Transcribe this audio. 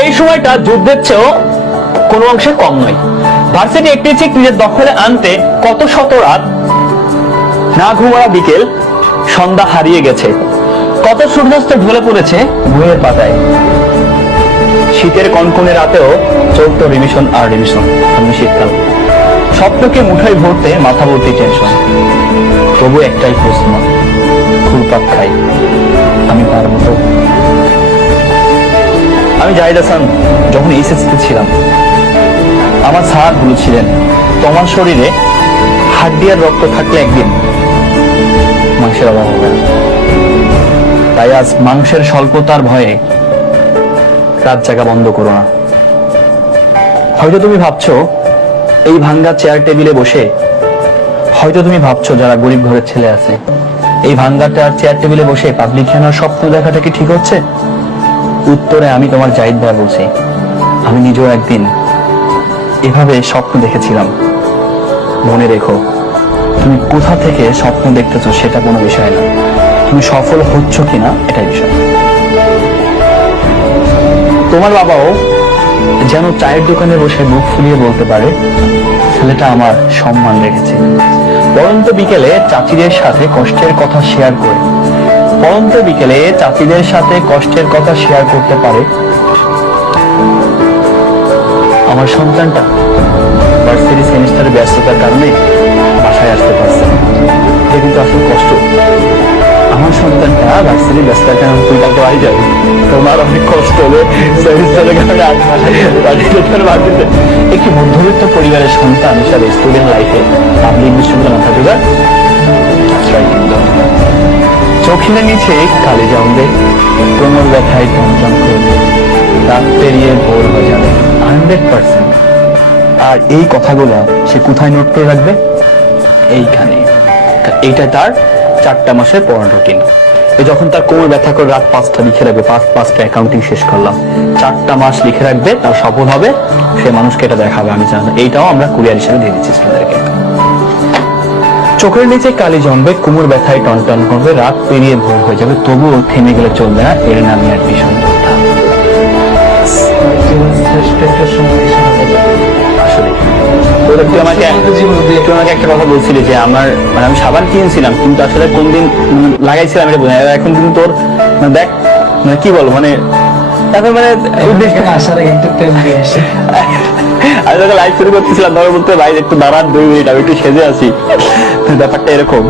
এই সময়টা যুদ্ধের চেয়েও কোনো অংশে কম নয়। ভার্সিটি একটি চেক নিজের দখলে আনতে কত শত রাত, না ঘুমানো বিকেল, সন্ধ্যা হারিয়ে গেছে, কত সূর্যাস্ত ঢলে পড়েছে বইয়ের পাতায়। শীতের কনকনে রাতেও চলতো রিভিশন আর রিভিশন। সামনে শীতকাল, স্বপ্নকে মুঠোয় ভরতে মাথা ভর্তি টেনশন। তবু একটাই প্রশ্ন, ঘুরপাক খাই আমি তার মতো? আমি জাহিদ হাসান যখন এইচএসসিতে ছিলাম, আমার স্যার বলেছিলেন তোমার শরীরে হাড্ডি আর রক্ত থাকলে একদিন মাংসের অভাব হবে না। তাই আজ মাংসের স্বল্পতার ভয়ে রাত জাগা বন্ধ করো না। হয়তো তুমি ভাবছো এই ভাঙ্গা চেয়ার টেবিলে বসে, হয়তো তুমি ভাবছো যারা গরিব ঘরের ছেলে আছে, এই ভাঙ্গা চেয়ার টেবিলে বসে পাবলিকেশনের স্বপ্ন দেখাটা কি ঠিক হচ্ছে? উত্তরে আমি তোমার জাহিদ ভাই বলছি, আমি নিজেও একদিন এভাবে স্বপ্ন দেখেছিলাম। মনে রেখো, তুমি কোথা থেকে স্বপ্ন দেখতেছো সেটা কোনো বিষয় না, তুমি সফল হচ্ছ কিনা এটাই বিষয়। তোমার বাবাও যেন চায়ের দোকানে বসে মুখ ফুলিয়ে বলতে পারে ছেলেটা আমার সম্মান রেখেছে। পরন্ত বিকেলে চাচিদের সাথে কষ্টের কথা শেয়ার করে, পরন্ত বিকেলে চাচিদের সাথে কষ্টের কথা শেয়ার করতে পারে আমার সন্তানটা ভার্সিটি সেমিস্টারের ব্যস্ততার কারণে বাসায় আসতে পারছে না। এটা কিন্তু আসল কষ্ট। আমার সন্তানটা ভার্সিটির ব্যস্ততার কারণে তুই কালকে বাড়ি যাবে, তোমার অনেক কষ্ট হবে সেমিস্টারের কারণে একটি মধ্যবিত্ত পরিবারের সন্তান হিসাবে স্টুডেন্ট লাইফে পাবলিক বিশ্ববিদ্যালয় মাথা তোলার চোখের নিচে কালি জমবে, কোমর ব্যথায় টনটন করবে, রাত পেরিয়ে ভোর হয়ে যাবে 100%। আর এই কথাগুলো সে কোথায় নোট করে রাখবে? এইখানে। এইটা তার 4টা মাসের পড়ার রুটিন। যখন তার কোমর ব্যথা করে রাত 5টা লিখে রাখবে, 5টা অ্যাকাউন্টিং শেষ করলাম, 4টা মাস লিখে রাখবে, তার সফল হবে, সে মানুষকে এটা দেখাবে। আমি জানি এইটাও আমরা কুরিয়ার হিসেবে দিয়ে দিচ্ছি স্টুডেন্টদেরকে। চোখের নিচে কালি জমবে, কোমর ব্যথায় টনটন করবে, রাত পেরিয়ে ভোর হয়ে যাবে, তবুও থেমে গেলে চলবে না, এর নামই আর ভীষণ যোদ্ধা। আসলে তুই আমাকে একটা কথা বলছিলি যে আমার আমি সাবান কিনছিলাম কিন্তু আসলে কোন দিন লাগাইছিলাম এটা বোঝা, এখন কিন্তু তোর দেখ কি বল এখন আসার আগে একটু তেল দিয়ে আসে। আমি তোকে লাইভ শুরু করতেছিলাম, ধরো বলতে ভাই একটু দাঁড়ান 2 মিনিট, আমি একটু সেজে আছি, ব্যাপারটা এরকম।